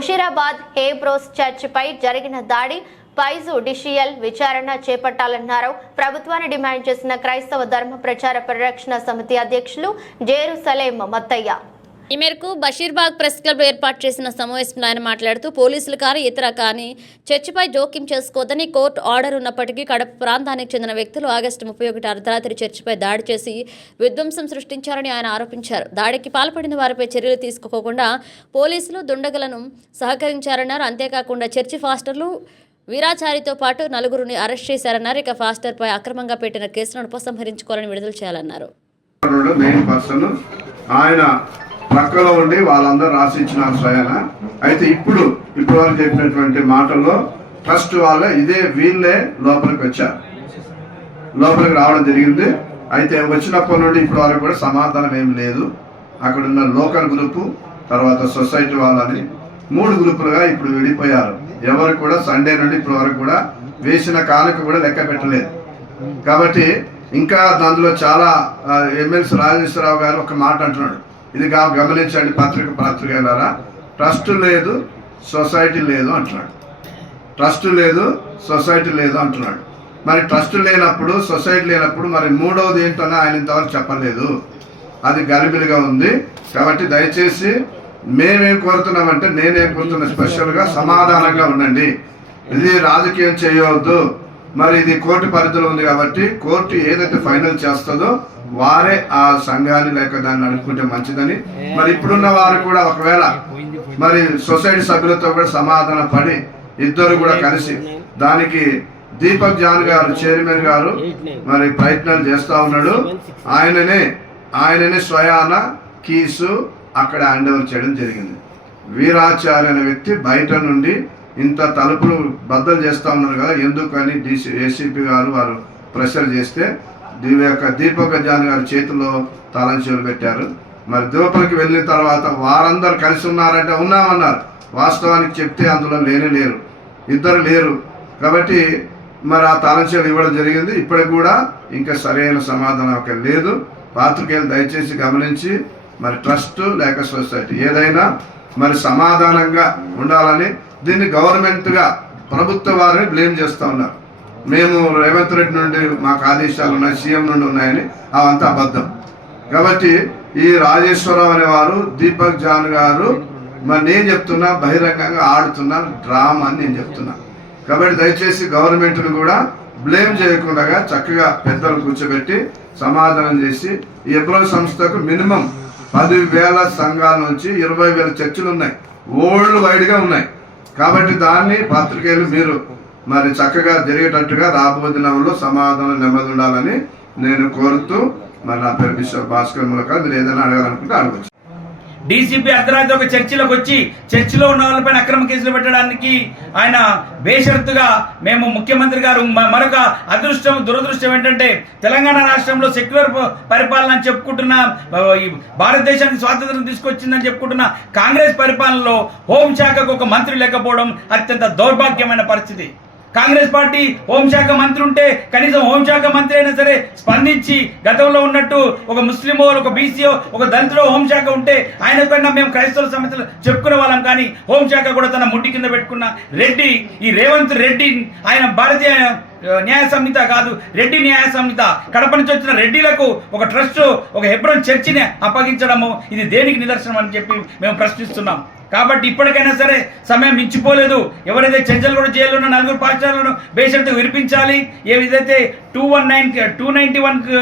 ముషీరాబాద్ హేబ్రోస్ చర్చిపై జరిగిన దాడి జుడిషియల్ విచారణ చేపట్టాలన్నారు. ప్రభుత్వాన్ని డిమాండ్ చేసిన క్రైస్తవ ధర్మ ప్రచార పరిరక్షణ సమితి అధ్యక్షులు జెరూసలేం మత్తయ్య. ఈ మేరకు బషీర్బాగ్ ప్రెస్ క్లబ్ ఏర్పాటు చేసిన సమావేశంలో ఆయన మాట్లాడుతూ పోలీసులు కానీ ఇతర కానీ చర్చిపై జోక్యం చేసుకోవద్దని కోర్టు ఆర్డర్ ఉన్నప్పటికీ కడప ప్రాంతానికి చెందిన వ్యక్తులు ఆగస్టు 31 అర్ధరాత్రి చర్చిపై దాడి చేసి విధ్వంసం సృష్టించారని ఆయన ఆరోపించారు. దాడికి పాల్పడిన వారిపై చర్యలు తీసుకోకుండా పోలీసులు దుండగులను సహకరించారన్నారు. అంతేకాకుండా చర్చి ఫాస్టర్లు వీరాచారితో పాటు 4గురిని అరెస్ట్ చేశారన్నారు. ఇక ఫాస్టర్పై అక్రమంగా పెట్టిన కేసులను ఉపసంహరించుకోవాలని విడుదల చేయాలన్నారు. పక్కలో ఉండి వాళ్ళందరూ రాసిచ్చిన స్వయాన అయితే ఇప్పుడు వరకు చెప్పినటువంటి మాటల్లో ట్రస్ట్ వాళ్ళే వీళ్ళే లోపలికి రావడం జరిగింది. అయితే వచ్చినప్పటి నుండి ఇప్పటి వరకు కూడా సమాధానం ఏం లేదు. అక్కడ ఉన్న లోకల్ గ్రూపు తర్వాత సొసైటీ వాళ్ళని 3 గ్రూపులుగా ఇప్పుడు విడిపోయారు. ఎవరు కూడా సండే నుండి ఇప్పటి వరకు కూడా వేసిన కానుక కూడా లెక్క పెట్టలేదు. కాబట్టి ఇంకా దానిలో చాలా ఎమ్మెల్సీ రాజేశ్వరరావు గారు ఒక మాట అంటున్నాడు, ఇది గమనించండి పత్రికలారా, ట్రస్ట్ లేదు సొసైటీ లేదు అంటున్నాడు. ట్రస్ట్ లేదు సొసైటీ లేదు అంటున్నాడు. మరి ట్రస్ట్ లేనప్పుడు సొసైటీ లేనప్పుడు మరి మూడవది ఏంటని ఆయన ఇంతవరకు చెప్పలేదు. అది గలిబిలిగా ఉంది. కాబట్టి దయచేసి మేమేం కోరుతున్నామంటే నేనేం కోరుతున్నా, స్పెషల్గా సమాధానంగా ఉండండి. ఇది రాజకీయం చేయవద్దు. మరి ఇది కోర్టు పరిధిలో ఉంది కాబట్టి కోర్టు ఏదైతే ఫైనల్ చేస్తుందో వారే ఆ సంఘాన్ని లేక దాన్ని నడుపుకుంటే మంచిదని, మరి ఇప్పుడున్న వారు కూడా ఒకవేళ మరి సొసైటీ సభ్యులతో కూడా సమాధాన పడి ఇద్దరు కూడా కలిసి దానికి దీపక్ జాన్ గారు చైర్మన్ గారు మరి ప్రయత్నాలు చేస్తా ఉన్నాడు. ఆయననే స్వయాన కీసు అక్కడ హ్యాండ్ ఓవర్ చేయడం జరిగింది. వీరాచార్య అనే వ్యక్తి బయట నుండి ఇంత తలుపులు బద్దలు చేస్తా ఉన్నారు కదా, ఎందుకని ఏసీపీ గారు వారు ప్రెషర్ చేస్తే దీపక్ జాన్ గారి చేతిలో తాళంచెవులు పెట్టారు. మరి దూపలకి వెళ్ళిన తర్వాత వారందరూ కలిసి ఉన్నారంటే ఉన్నామన్నారు. వాస్తవానికి చెప్తే అందులో లేరు, ఇద్దరు లేరు. కాబట్టి మరి ఆ తాళంచెవులు ఇవ్వడం జరిగింది. ఇప్పటికి కూడా ఇంకా సరైన సమాధానం లేదు. పాత్రికేయులు దయచేసి గమనించి మరి ట్రస్ట్ లేక సొసైటీ ఏదైనా మరి సమాధానంగా ఉండాలని, దీన్ని గవర్నమెంట్గా ప్రభుత్వ వారిని బ్లేమ్ చేస్తూ ఉన్నారు. మేము రేవంత్ రెడ్డి నుండి మాకు ఆదేశాలు ఉన్నాయి, సీఎం నుండి ఉన్నాయని, అవంతా అబద్ధం. కాబట్టి ఈ రాజేశ్వరరావు అనేవారు దీపక్ జాన్ గారు మరి నేను చెప్తున్నా బహిరంగంగా ఆడుతున్న డ్రామా అని నేను చెప్తున్నా. కాబట్టి దయచేసి గవర్నమెంట్ను కూడా బ్లేమ్ చేయకుండా చక్కగా పెద్దలు కూర్చోబెట్టి సమాధానం చేసి ఈ ఎబ్రో సంస్థకు మినిమం 10,000 సంఘాల నుంచి 20,000 చర్చిలు ఉన్నాయి, వరల్డ్ వైడ్ గా ఉన్నాయి. కాబట్టి దాన్ని పాత్రికేయులు మీరు మరి చక్కగా జరిగేటట్టుగా రాబోయే దినంలో సమాధానం నెమ్మది ఉండాలని నేను కోరుతూ మరి నా పేరు బిషప్ భాస్కర్ మూలక మీరు ఏదైనా అడగాలనుకుంటే అడగచ్చు. డీసీపీ అర్ధరాత్రి ఒక చర్చిలోకి వచ్చి చర్చిలో ఉన్న వాళ్ళపైన అక్రమ కేసులు పెట్టడానికి ఆయన బేషరతుగా మేము ముఖ్యమంత్రి గారు మరొక దురదృష్టం ఏంటంటే తెలంగాణ రాష్ట్రంలో సెక్యులర్ పరిపాలన అని చెప్పుకుంటున్న భారతదేశానికి స్వాతంత్రం తీసుకొచ్చిందని చెప్పుకుంటున్న కాంగ్రెస్ పరిపాలనలో హోంశాఖకు ఒక మంత్రి లేకపోవడం అత్యంత దౌర్భాగ్యమైన పరిస్థితి. కాంగ్రెస్ పార్టీ హోంశాఖ మంత్రి ఉంటే కనీసం హోంశాఖ మంత్రి అయినా సరే స్పందించి గతంలో ఉన్నట్టు ఒక ముస్లిమో ఒక బీసీఓ ఒక దళితులో హోంశాఖ ఉంటే ఆయన పైన మేము క్రైస్తవ సమితులు చెప్పుకునే వాళ్ళం. కానీ హోంశాఖ కూడా తన ముట్టి కింద పెట్టుకున్న రెడ్డి, ఈ రేవంత్ రెడ్డి ఆయన భారతీయ న్యాయ సంహిత కాదు, రెడ్డి న్యాయ సంహిత. కడప నుంచి వచ్చిన రెడ్డిలకు ఒక ట్రస్ట్ ఒక హెబ్రోన్ చర్చిని అప్పగించడము ఇది దేనికి నిదర్శనం అని చెప్పి మేము ప్రశ్నిస్తున్నాం. కాబట్టి ఇప్పటికైనా సరే సమయం మించిపోలేదు. ఎవరైతే చెంచల్గూడ జైల్లో ఉన్న 4 పాస్టర్లను బేషరతుగా విడిపించాలి. ఏదైతే 291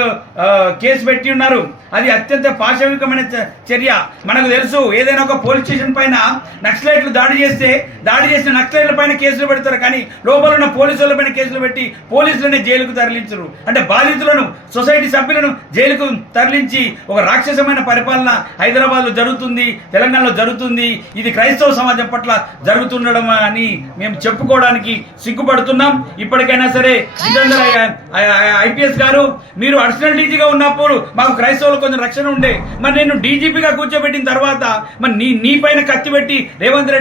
కేసు పెట్టి ఉన్నారు అది అత్యంత పాశవికమైన చర్య. మనకు తెలుసు, ఏదైనా ఒక పోలీస్ స్టేషన్ పైన నక్సలైట్లు దాడి చేసిన నక్సలైట్ల పైన కేసులు పెడతారు, కానీ లోపల ఉన్న పోలీసుల పైన కేసులు పెట్టి పోలీసులనే జైలుకు తరలించరు. అంటే బాధితులను సొసైటీ సభ్యులను జైలుకు తరలించి ఒక రాక్షసమైన పరిపాలన హైదరాబాద్ లో జరుగుతుంది, తెలంగాణలో జరుగుతుంది. ఇది క్రైస్తవ సమాజం పట్ల జరుగుతుండడం అని మేము చెప్పుకోవడానికి సిగ్గుపడుతున్నాం. ఇప్పటికైనా సరే ఐపీఎస్ గారు, మీరు అడిషనల్ డీజీగా ఉన్నప్పుడు మాకు క్రైస్తవులు కొంచెం రక్షణ ఉండే, మరి నేను డీజీపీగా కూర్చోబెట్టిన తర్వాత మరి నీ పైన కత్తి పెట్టి రేవంత్ రెడ్డి